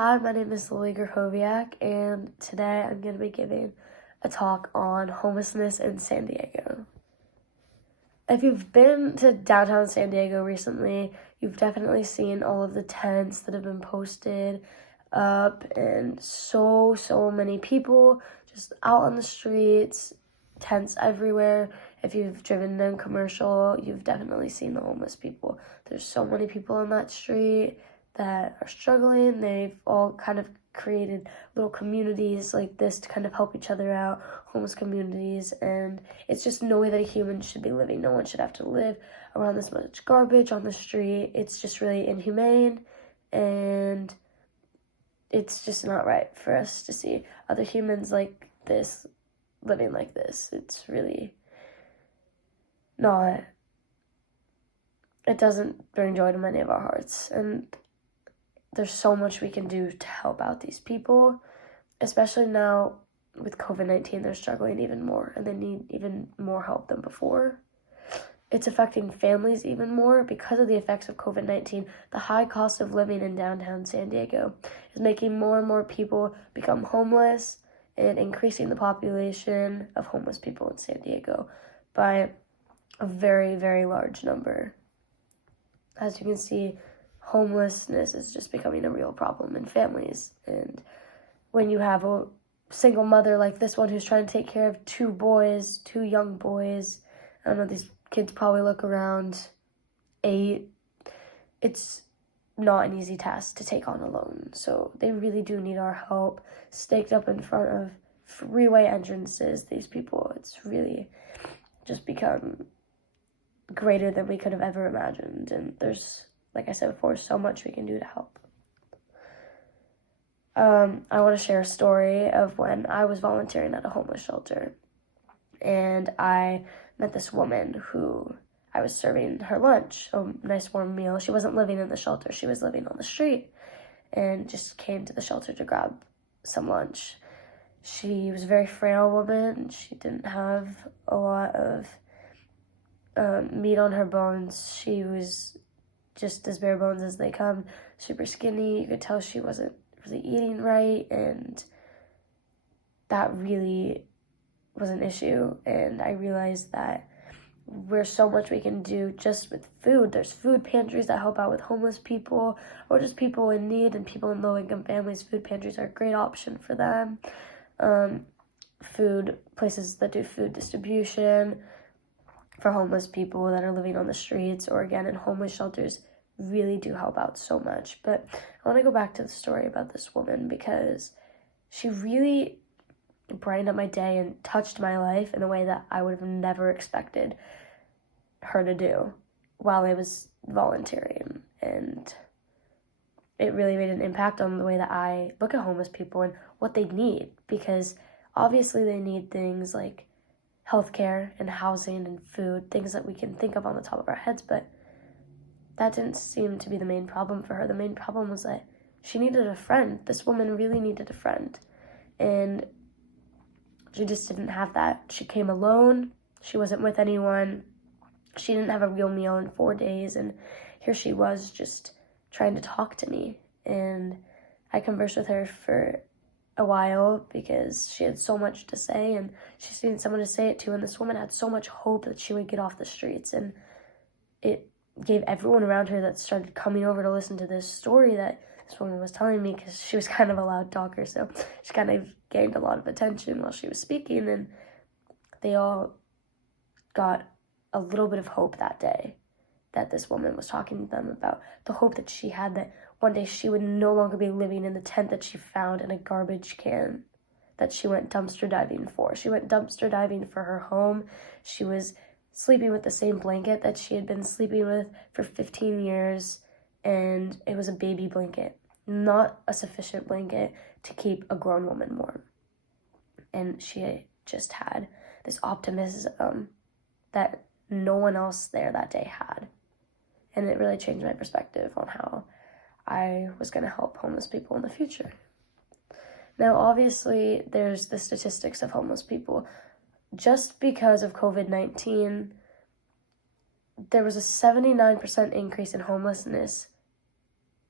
Hi, my name is Lily Grachowiak, and today I'm going to be giving a talk on homelessness in San Diego. If you've been to downtown San Diego recently, you've definitely seen all of the tents that have been posted up, and so many people just out on the streets, tents everywhere. If you've driven in commercial, you've definitely seen the homeless people. There's so many people on that street that are struggling. They've all kind of created little communities like this to kind of help each other out, homeless communities, and it's just no way that a human should be living. No one should have to live around this much garbage on the street. It's just really inhumane, and it's just not right for us to see other humans like this living like this. It's really not, it doesn't bring joy to many of our hearts, and there's so much we can do to help out these people, especially now with COVID-19. They're struggling even more, and they need even more help than before. It's affecting families even more because of the effects of COVID-19. The high cost of living in downtown San Diego is making more and more people become homeless and increasing the population of homeless people in San Diego by a very, very large number. As you can see, homelessness is just becoming a real problem in families. And when you have a single mother like this one who's trying to take care of two young boys, I don't know, these kids probably look around 8. It's not an easy task to take on alone. So they really do need our help. Staked up in front of freeway entrances, these people, it's really just become greater than we could have ever imagined. And there's, like I said before, so much we can do to help. I want to share a story of when I was volunteering at a homeless shelter, and I met this woman who I was serving her lunch, a nice warm meal. She wasn't living in the shelter, she was living on the street, and just came to the shelter to grab some lunch. She was a very frail woman. She didn't have a lot of meat on her bones. She was just as bare bones as they come, super skinny. You could tell she wasn't really eating right, and that really was an issue. And I realized that there's so much we can do just with food. There's food pantries that help out with homeless people or just people in need, and people in low-income families. Food pantries are a great option for them. Food places that do food distribution for homeless people that are living on the streets or, again, in homeless shelters really do help out so much. But I want to go back to the story about this woman because she really brightened up my day and touched my life in a way that I would have never expected her to do while I was volunteering. And it really made an impact on the way that I look at homeless people and what they need, because obviously they need things like healthcare and housing and food, things that we can think of on the top of our heads, but that didn't seem to be the main problem for her. The main problem was that she needed a friend. This woman really needed a friend, and she just didn't have that. She came alone. She wasn't with anyone. She didn't have a real meal in 4 days, and here she was just trying to talk to me. And I conversed with her for a while because she had so much to say, and she just needed someone to say it to. And this woman had so much hope that she would get off the streets, and it gave everyone around her that started coming over to listen to this story that this woman was telling me, because she was kind of a loud talker, so she kind of gained a lot of attention while she was speaking, and they all got a little bit of hope that day that this woman was talking to them about, the hope that she had that one day she would no longer be living in the tent that she found in a garbage can that she went dumpster diving for. She went dumpster diving for her home. She was sleeping with the same blanket that she had been sleeping with for 15 years, and it was a baby blanket, not a sufficient blanket to keep a grown woman warm. And she just had this optimism that no one else there that day had. And it really changed my perspective on how I was going to help homeless people in the future. Now, obviously, there's the statistics of homeless people. Just because of COVID-19, there was a 79% increase in homelessness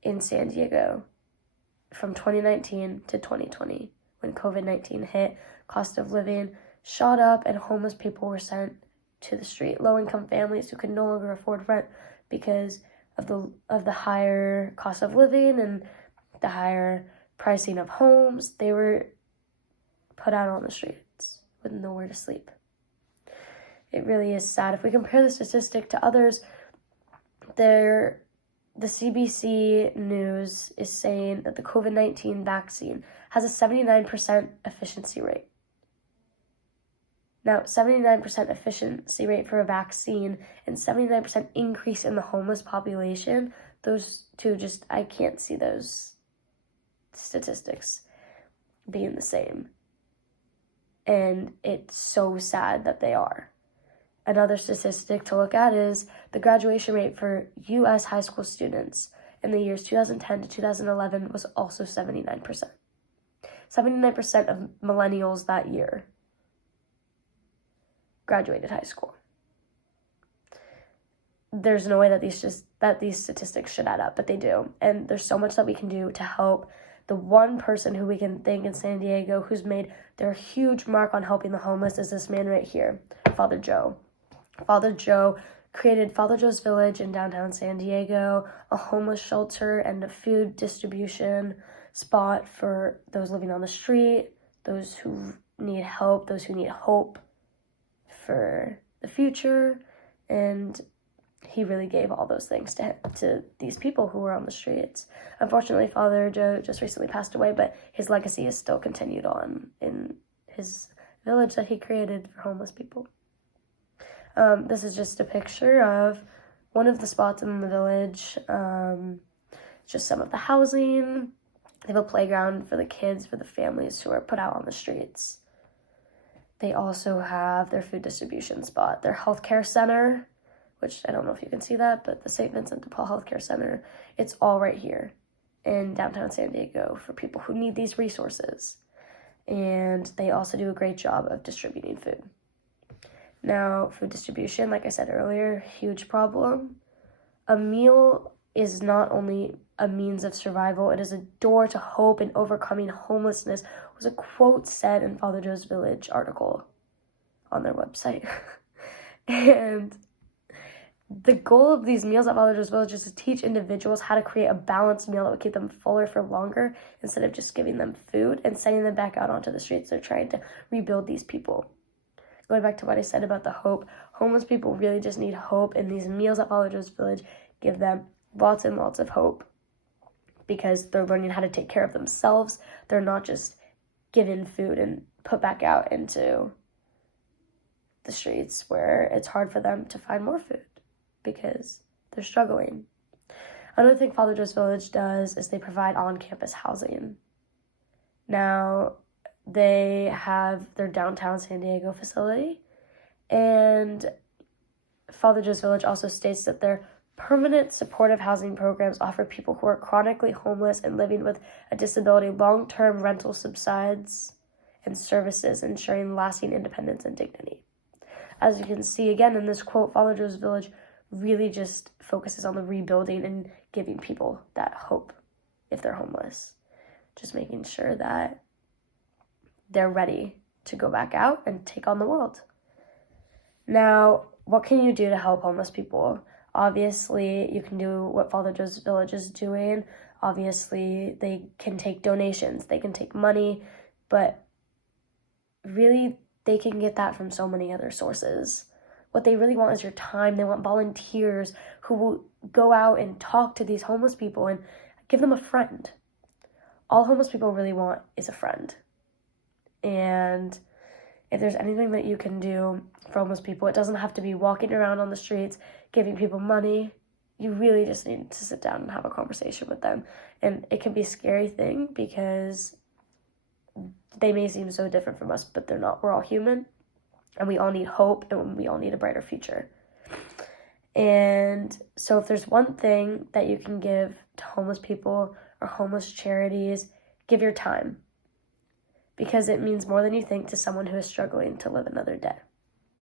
in San Diego from 2019 to 2020, when COVID-19 hit, cost of living shot up and homeless people were sent to the street. Low-income families who could no longer afford rent because of the higher cost of living and the higher pricing of homes, they were put out on the streets with nowhere to sleep. It really is sad. If we compare the statistic to others, the CBC News is saying that the COVID-19 vaccine has a 79% efficiency rate. Now, 79% efficiency rate for a vaccine and 79% increase in the homeless population, those two just, I can't see those statistics being the same. And it's so sad that they are. Another statistic to look at is the graduation rate for U.S. high school students in the years 2010 to 2011 was also 79%. 79% of millennials that year graduated high school. There's no way that these statistics should add up, but they do. And there's so much that we can do to help. The one person who we can thank in San Diego who's made their huge mark on helping the homeless is this man right here, Father Joe. Father Joe created Father Joe's Village in downtown San Diego, a homeless shelter and a food distribution spot for those living on the street, those who need help, those who need hope for the future. And he really gave all those things to these people who were on the streets. Unfortunately, Father Joe just recently passed away, but his legacy is still continued on in his village that he created for homeless people. This is just a picture of one of the spots in the village, just some of the housing. They have a playground for the kids, for the families who are put out on the streets. They also have their food distribution spot, their healthcare center, which I don't know if you can see that, but the St. Vincent de Paul Healthcare Center, it's all right here in downtown San Diego for people who need these resources. And they also do a great job of distributing food. Now, food distribution, like I said earlier, huge problem. A meal is not only a means of survival, it is a door to hope in overcoming homelessness, was a quote said in Father Joe's Village article on their website. And the goal of these meals at Father Joe's Village is to teach individuals how to create a balanced meal that would keep them fuller for longer instead of just giving them food and sending them back out onto the streets. They're trying to rebuild these people. Going back to what I said about the hope, homeless people really just need hope, and these meals at Father Joe's Village give them lots and lots of hope because they're learning how to take care of themselves. They're not just given food and put back out into the streets where it's hard for them to find more food because they're struggling. Another thing Father Joe's Village does is they provide on-campus housing. Now, they have their downtown San Diego facility, and Father Joe's Village also states that their permanent supportive housing programs offer people who are chronically homeless and living with a disability long-term rental subsides and services, ensuring lasting independence and dignity. As you can see again in this quote, Father Joe's Village really just focuses on the rebuilding and giving people that hope if they're homeless. Just making sure that they're ready to go back out and take on the world. Now, what can you do to help homeless people? Obviously, you can do what Father Joe's Village is doing. Obviously, they can take donations, they can take money, but really, they can get that from so many other sources. What they really want is your time. They want volunteers who will go out and talk to these homeless people and give them a friend. All homeless people really want is a friend. And if there's anything that you can do for homeless people, it doesn't have to be walking around on the streets, giving people money. You really just need to sit down and have a conversation with them. And it can be a scary thing because they may seem so different from us, but they're not. We're all human, and we all need hope, and we all need a brighter future. And so if there's one thing that you can give to homeless people or homeless charities, give your time, because it means more than you think to someone who is struggling to live another day.